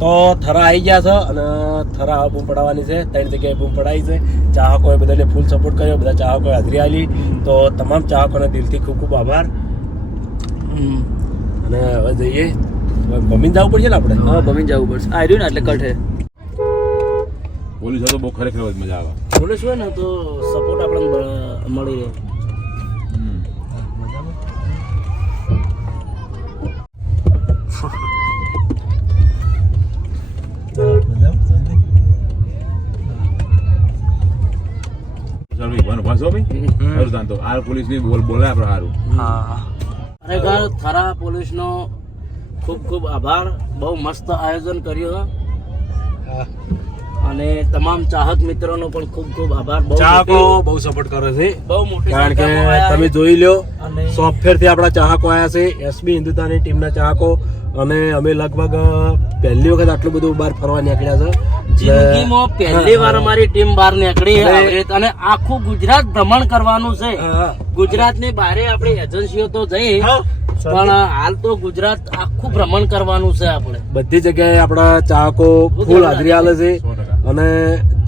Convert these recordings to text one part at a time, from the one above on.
તો થરા આવી ગયા છે અને થરા બૂમ પડાવવાની છે. 3 જગ્યાએ બૂમ પડાવી છે. ચાહકોએ બધાને ફૂલ સપોર્ટ કર્યો, બધા ચાહકોએ હાજરી આલી. તો તમામ ચાહકોને દિલથી ખૂબ ખૂબ આભાર. અને હવે જઈએ, બમીન જવું પડશે ને આપણે. હા, બમીન જવું પડશે. આ રહ્યું ને એટલે કટ હે. પોલીસ હોય તો બહુ ખરેખર મજા આવે. પોલીસ હોય ને તો સપોર્ટ આપણને મળી રહે. ખરેખર થરા પોલીસનો ખૂબ ખૂબ આભાર. બહુ મસ્ત આયોજન કર્યું અને તમામ ચાહક મિત્રોનો પણ ખૂબ ખૂબ આભાર. ચાહકો બહુ સપોર્ટ કરે છે, બહુ મોટી કારણ કે તમે જોઈ લો સોફ્ટવેર થી આપણા ચાહકો આવ્યા છે, એસબી હિન્દુસ્તાની ટીમના ચાહકો. અને અમે લગભગ પહેલી વખત આટલું બધું બહાર ફરવા નીકળ્યા છે. જિંદગીમાં પહેલી વાર અમારી ટીમ બહાર નીકળી અને આખું ગુજરાત ભ્રમણ કરવાનું છે. ગુજરાતની બહાર આપણી એજન્સીઓ તો જઈ, પણ હાલ તો ગુજરાત આખું ભ્રમણ કરવાનું છે. આપણે બધી જગ્યાએ આપણા ચાહકો ફૂલ હાજરી આલે છે અને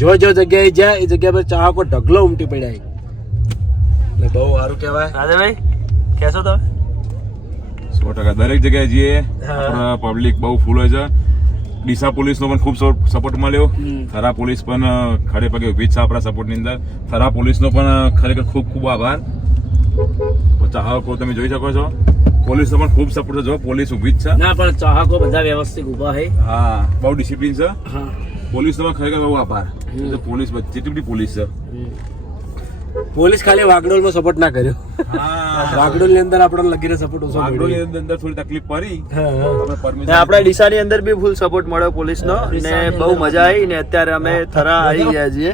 જો જગ્યાએ જાય એ જગ્યા પર ચાહકો ઢગલો ઉમટી પડ્યા. એટલે બહુ સારું કહેવાય. રાધેભાઈ કહેશો તમે? 100% દરેક જગ્યાએ જઈએ આપણા પબ્લિક બહુ ફૂલ હોય છે. ડીસા પોલીસ નો પણ ખૂબ સપોર્ટ મળ્યો. થરા પોલીસ પણ ખડે પગે ઉભી છે આપણા સપોર્ટ ની અંદર. થરા પોલીસ નો પણ ખરેખર ખૂબ ખૂબ આભાર. ચાહકો તમે જોઈ શકો છો, પોલીસ નો પણ ખૂબ સપોર્ટ છે. જો પોલીસ ઉભી જ છે ના, પણ ચાહકો બધા વ્યવસ્થિત ઉભા છે. હા, બહુ ડિસિપ્લિન છે. પોલીસ નો પણ ખરેખર બહુ આભાર. પોલીસ જેટલી બધી પોલીસ છે. પોલીસ ખાલી વાગડોલ માં સપોર્ટ ના કર્યો. વાગડોલ ની અંદર આપણને લગીને સપોર્ટ ઓછો વાગડોલ ની અંદર થોડી તકલીફ પડી. આપણે ડીસા ની અંદર બી ફૂલ સપોર્ટ મળ્યો પોલીસ નો ને બહુ મજા આવી. ને અત્યારે અમે થરા આવી ગયા છીએ.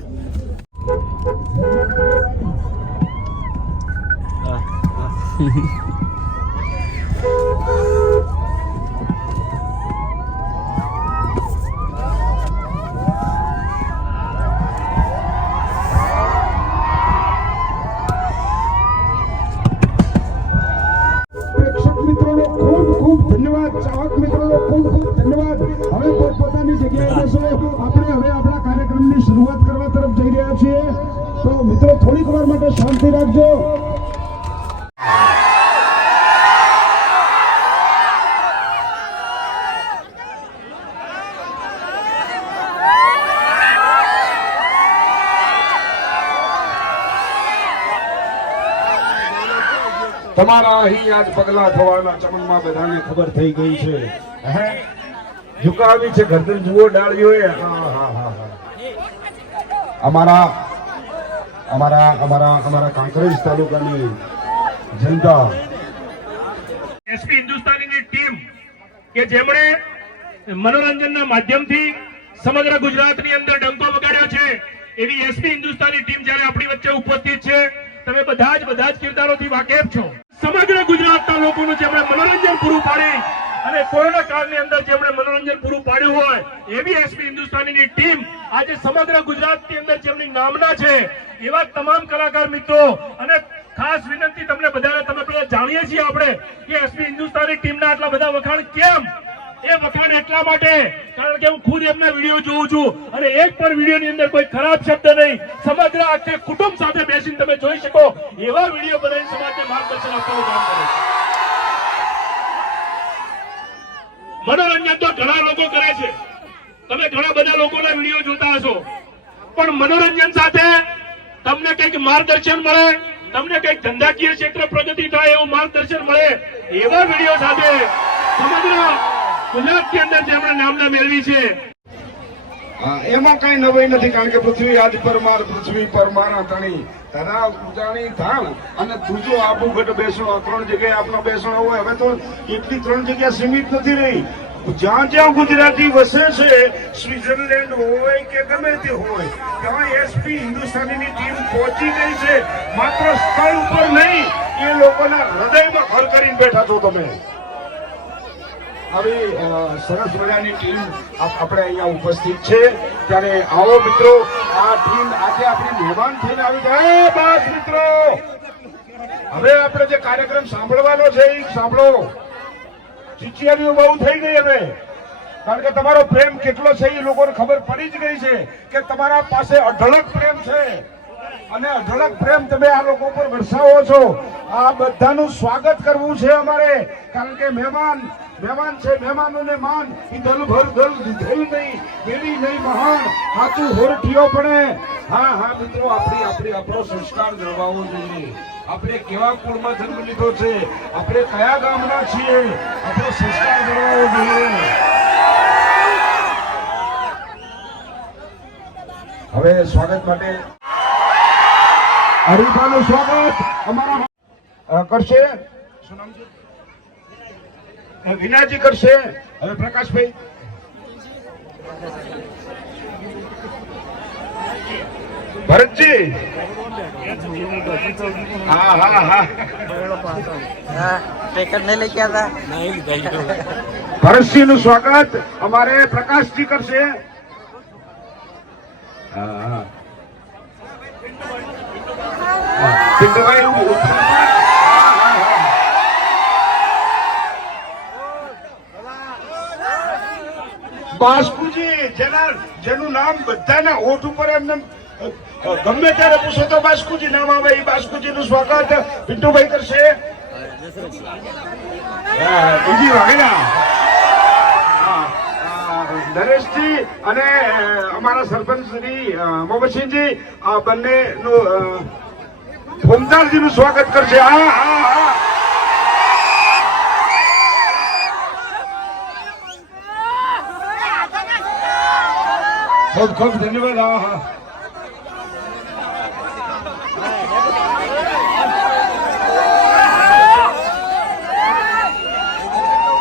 ચાહક મિત્રોનો ખૂબ ખૂબ ધન્યવાદ. હવે પોતપોતાની જગ્યાએ બેસો. આપણે હવે આપણા કાર્યક્રમની શરૂઆત કરવા તરફ જઈ રહ્યા છીએ. તો મિત્રો થોડીક વાર માટે શાંતિ રાખજો. તમારા અહીં આજ પગલા થવાના ચમનમાં બધાને ખબર થઈ ગઈ છે. હે ઝુકાવી છે ગરદન જુઓ ડાળીઓએ. અમારા કાંકરેજ તાલુકાની જનતા, એસપી હિન્દુસ્તાનીની ટીમ કે જેમણે મનોરંજનના માધ્યમથી સમગ્ર ગુજરાતની અંદર ડંકો વગાડ્યો છે, એવી એસપી હિન્દુસ્તાની ટીમ જ્યારે આપણી વચ્ચે ઉપસ્થિત છે. તમે બધા જ કિરદારોથી વાકેફ છો. સમગ્ર ગુજરાતના લોકોનું જેમણે મનોરંજન પૂરું પાડી અને કોરોના કાળની અંદર જેમણે મનોરંજન પૂરું પાડ્યું હોય, એવી એસપી હિન્દુસ્તાનીની ટીમ આજે સમગ્ર ગુજરાતની અંદર જેમની નામના છે, એવા તમામ કલાકાર મિત્રો. અને ખાસ વિનંતી તમને બધાને, તમે બધા જાણીએ છીએ આપણે કે એસપી હિન્દુસ્તાની ટીમના આટલા બધા વખાણ કેમ. એ વખાણ એટલા માટે કારણ કે હું ખુદ એમના વિડીયો જોઉં છું અને એક પણ વિડીયોની અંદર કોઈ ખરાબ શબ્દ નહીં, સમગ્ર આખે કુટુંબ સાથે બેસીને તમે જોઈ શકો એવા વિડીયો બનાવી સમાજને માર્ગદર્શન આપવાનું કામ કરે છે. મનોરંજન તો ઘણા લોકો કરે છે, તમે ઘણા બધા લોકોના વિડીયો જોતા હશો, પણ મનોરંજન સાથે તમને કંઈક માર્ગદર્શન મળે, તમને કંઈક ધંધાકીય ક્ષેત્ર પ્રગતિ થાય એવું માર્ગદર્શન મળે, એવા વિડીયો સાથે સમગ્ર ગુજરાતની અંદર જેમણે નામના મેળવી છે એમાં કઈ નવાઈ નથી. કારણ કે પૃથ્વી આજ પરમાર, પૃથ્વી પરમાર તણી ધરા ઉજાણી થાળ અને તુજો આબુગઢ બેસો. 3 જગ્યાએ આપનો બેસણો હોય. હવે તો એટલી 3 જગ્યા સીમિત નથી રહી. જ્યાં જ્યાં ગુજરાતી વસે છે, સ્વિટ્ઝરલેન્ડ હોય કે ગમે તે હોય, ત્યાં એસપી હિન્દુસ્તાનીની ટીમ પહોંચી ગઈ છે. માત્ર સ્થળ ઉપર નહીં, એ લોકોના હૃદયમાં ઘર કરીને બેઠા છો તમે. આવી સરસ મજાની ટીમ આપણે અહીંયા ઉપસ્થિત છે. ત્યારે આવો મિત્રો, આ ટીમ આજે આપણી મહેમાન થઈને આવી જાય. બસ મિત્રો, હવે આપણે જે કાર્યક્રમ સાંભળવાનો છે એ સાંભળો. ચિચિયારીઓ બહુ થઈ ગઈ. હવે કારણ કે તમારો પ્રેમ કેટલો છે એ લોકોને ખબર પડી જ ગઈ છે કે તમારા પાસે અઢળક પ્રેમ છે અને અઢળક પ્રેમ તમે આ લોકો પર વરસાવો છો. આ બધાનું સ્વાગત કરવું છે અમારે, કારણ કે મહેમાન છે, મહેમાનોને માન ઈ દલ ભર દલ દીધેલ નહીં, પેલી નહીં મહાન હાચું હોરઠીઓ પડે. હા મિત્રો, આપણો સંસ્કાર જળવાવો જોઈએ. આપણે કેવા કુળમાં જન્મ લીધો છે, આપણે કયા ગામના છીએ, આપણો સંસ્કાર જળવાવો જોઈએ. હવે સ્વાગત માટે હરીફાનું સ્વાગત અમારા કરશે. શું નામ છે? વિનાજી કરશે. હવે પ્રકાશભાઈ. ભરતજી. હા ભરતસિંહ નું સ્વાગત અમારે પ્રકાશજી કરશે. હા બાસ્કુજી, જેનું નામ બધાના હોઠ ઉપર એમને ગમે ત્યારે પૂછો તો બાસ્કુજી નામ આવે, એ બાસ્કુજી નું સ્વાગત પિન્ટુભાઈ કરશે. બીજી વાગેલા નરેશજી અને અમારા સરપંચ શ્રી મોહમ્મદસિંહજી આ બંને નું ભૂમતાલજી નું સ્વાગત કરશે. હા ખૂબ ધન્યવાદ. હા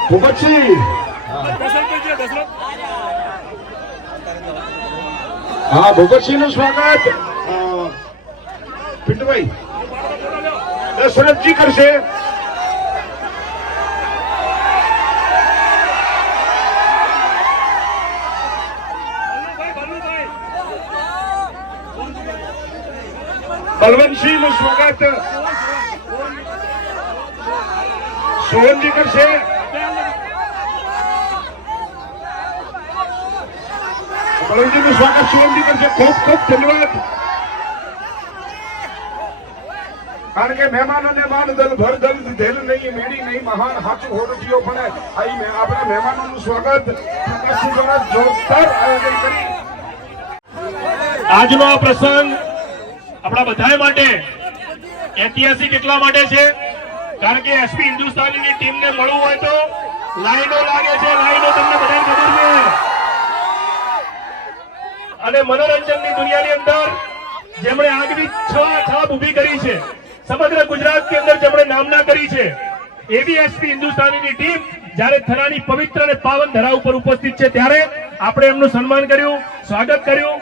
ભૂપતસિંહ. હા ભૂપતસિંહ નું સ્વાગત પિન્ટુભાઈ દશરથજી કરશે. બલવંતસિંહ નું સ્વાગત સોહનજી કરશે. બલવંતજી નું સ્વાગત સોહનજી કરશે. ખૂબ ધન્યવાદ. કારણ કે મહેમાનોને માન દલ ભર દલ દીધેલ નહીં, મેળી નહીં મહાન હાચું હોરઠીઓ પડે. આપણા મહેમાનોનું સ્વાગત પ્રકાશજી દ્વારા જોરદાર આયોજન કરી. આજનો આ પ્રસંગ આપણા બધા માટે ઐતિહાસિક એટલા માટે છે કારણ કે એસપી હિન્દુસ્તાનીની ટીમને મળવું હોય તો લાઈનો લાગે છે. લાઈનો તમને બધાને ખબર છે. અને મનોરંજનની દુનિયાની અંદર જેમણે આગવી છાપ ઉભી કરી છે, સમગ્ર ગુજરાતની અંદર જેમણે નામના કરી છે, એવી એસપી હિન્દુસ્તાનીની ટીમ જ્યારે થરાની પવિત્ર અને પાવન ધરા ઉપર ઉપસ્થિત છે ત્યારે આપણે એમનું સન્માન કર્યું, સ્વાગત કર્યું.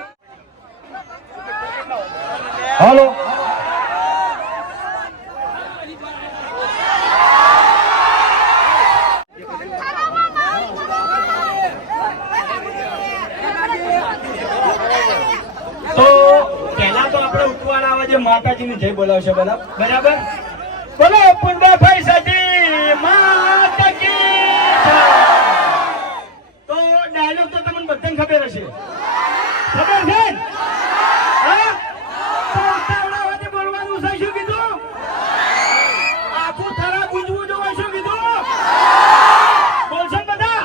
હાલો તો પહેલા તો આપણે ઉઠવાના અવાજે માતાજીની જય બોલાવશે બધા, બરાબર? બોલો પુંડાભાઈ સાજી માતા કી જય. તો ડાયલોગ તો તમને બધાને ખબર હશે, ખબર છે? હા, તો ઉઠવાના અવાજે બોલવાનું છે. શું કીધું? આખું થરા ગુંજવું જોવે. શું કીધું? બોલશો ને બધા?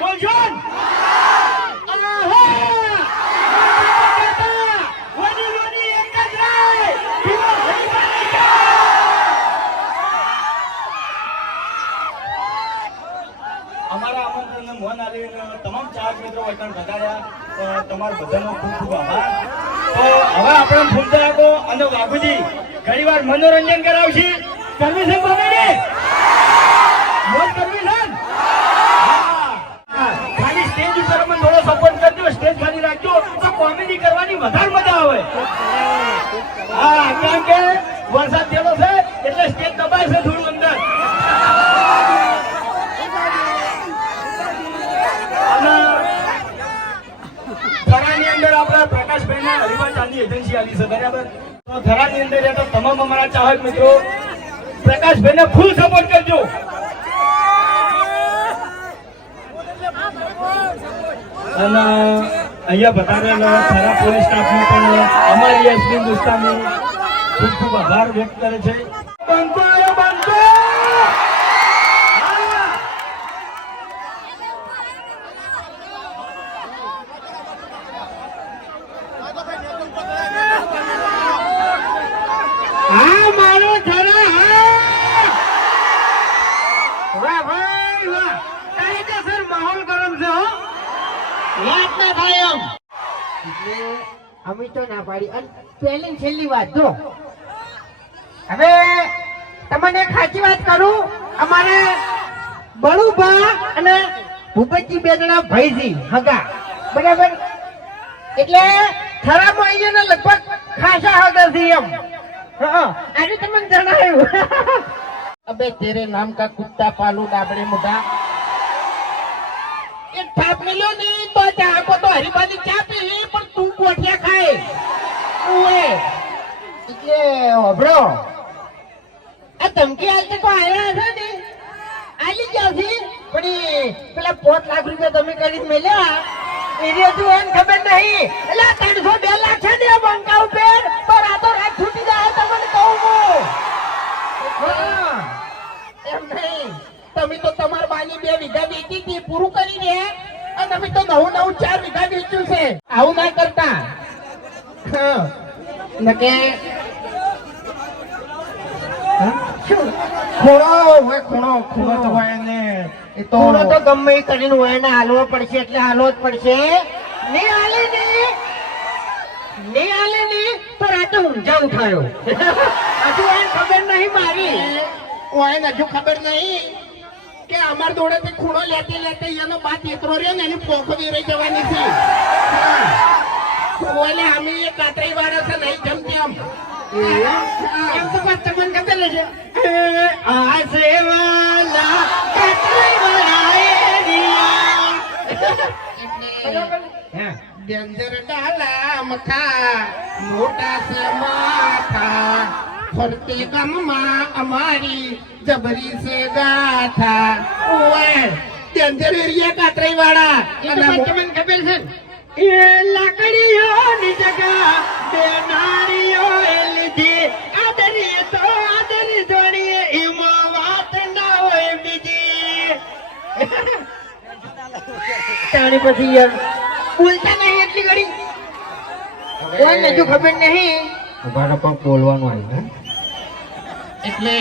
બોલશો ને? અમારા આમંત્રણને મોન આલીને તમામ ચાહક મિત્રો વતન વધાર્યા, તમારા બધાનો ખૂબ ખૂબ આભાર. તો હવે આપણે ફૂલતા હતો અને બાબુજી ઘણી વાર મનોરંજન કરાવશે. કરવી છે કોમેડી? મોજ કરવી છે? ખાલી સ્ટેજ ઉપર અમે થોડો સપોર્ટ કરજો, સ્ટેજ ખાલી રાખજો તો કોમેડી કરવાની વધારે મજા આવે. હા, કારણ કે વરસાદ થયેલો છે એટલે સ્ટેજ દબાય છે થોડું અંદર. થરાની અંદર આપણા પ્રકાશભાઈને હરિભા ચાંદી એજન્સી આવી છે, બરાબર? તો થરાની અંદર રહેતા તમામ અમારા ચાહક મિત્રો પ્રકાશભાઈને ફૂલ સપોર્ટ કરજો. અને અહીંયા બતાવેલ થરા પોલીસ સ્ટાફનો પણ અમારી એસપી હિન્દુસ્તાની ખૂબ ખૂબ આભાર વ્યક્ત કરે છે. બંકો આવ્યો, બંકો! હા મારો થરા, હા! વાહ ભાઈ વાહ! કાયદેસર માહોલ ગરમ છે હો. વાત ના થાય એમ. એટલે અમે તો ના પાડી. અને પહેલી ને છેલ્લી વાત જો, હવે તમને એક સાચી વાત કરું, અમારે બળુભા અને ભૂપતજી બે જણા ભાઈજી હગા, બરાબર? એટલે થરામાં અહીંયા લગભગ ખાસા હગા છે એમ. હા, આજે તમને જણાવ્યું. અબે તેરે નામ કા કુત્તા પાલુ ડાબડે મોઢા. એક થાપ મિલ્યો નહીં તો ચા કો તો હરીબાની ચા પી, પણ તું કોઠિયા ખાય. ઓએ એટલે હોબળો, આ ધમકી આલતે તો આયા છે ને, આલી ગયા છે, પણ ઈ પેલા 5 લાખ રૂપિયા તમે કરીને મેલ્યા એની હજુ એને ખબર નહીં. એટલે 302 લાખ છે ને બંકા ઉપર, તો રાતો રાત છૂટી જાય તમને કહું હું. હા, એમ નહીં. તમે તો તમારા બાની 2 વીઘા વેચી હતી, પૂરું કરી દે. અને અમે તો નવું 4 વીઘા વેચ્યું છે. આવું ના કરતા. હા, નકે ખૂણો તો હોય ને, એ તો ગમે એ કરીને હોય ને હાલવો પડશે, એટલે હાલવો જ પડશે. નહીં હાલે નહીં તો રાતે ઊંઝા ઉઠાયો. હજુ એને ખબર નહીં મારી, એને હજુ ખબર નહીં કે અમાર દોડેથી ખૂણો લેતે એનો બાત એકરો રહ્યો ને એની પોખો રહી જવાની છે. ઓલે અમે એ કાતરી વાળા છે નહીં જમતી એમ તો વાત તમને ખબર છે. આ સેવાલા કાતરી વાળા ડેન્જર ડાલા મખા મોટા સે માથા ફરતે ગામમાં અમારી જબરી સે ગાથા. ઓય ડેન્જર એરિયા કાતરી વાળા તમને ખબર છે. એ લાકડીઓની જગા બે નારીઓ લીધી, આદરી તો આદરી જોડી, એમાં વાત ના હોય બીજી. તાણી પછી યાર બોલતા નહીં એટલી ઘડી, કોઈને હજુ ખબર નહીં. ઉભાનો પણ બોલવાનું આવ્યું. એટલે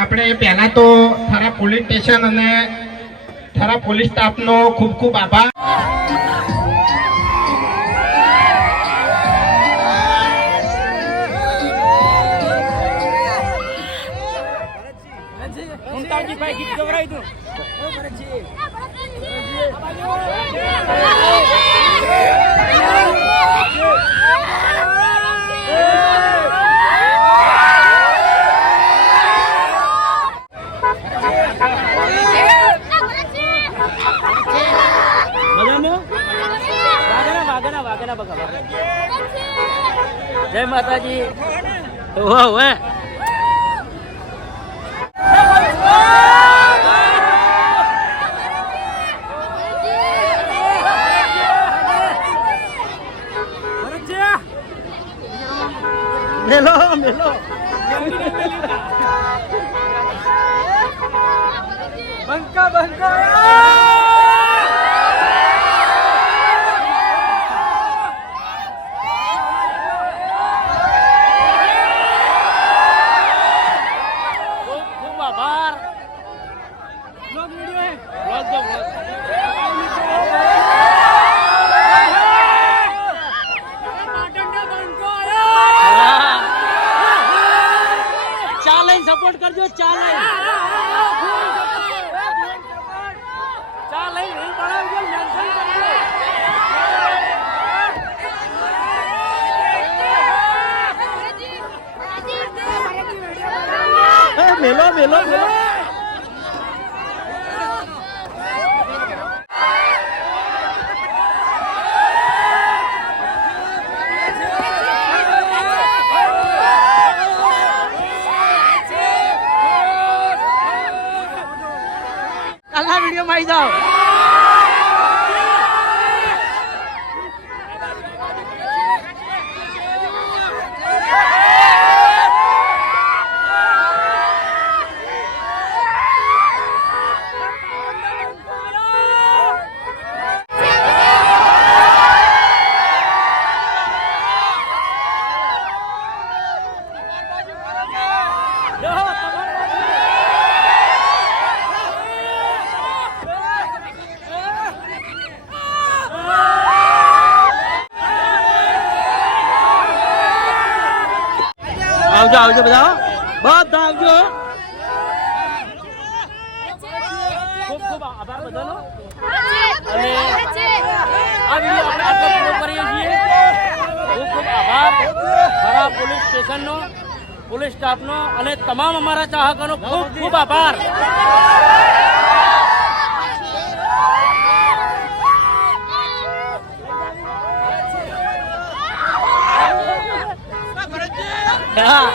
આપણે પહેલા તો થરા પોલીસ સ્ટેશન અને થરા પોલીસ સ્ટાફનો ખૂબ ખૂબ આભાર. જય માતાજી. વાહ વાહ. મેલો મેલો બંકા બંકા. સપોર્ટ કરજો. ચાલે મેલો મેલો મેલો. કાલના વિડીયોમાં આવી જાઓ. આવજો આવજો બધા બધા આવજો. ખૂબ ખૂબ આભાર બધાનો. અને આ વિડીયો આપણે આટલો પૂરો કરીએ છીએ. ખૂબ ખૂબ આભાર થરા પોલીસ સ્ટેશનનો, પોલીસ સ્ટાફનો અને તમામ અમારા ચાહકોનો ખૂબ ખૂબ આભાર. હા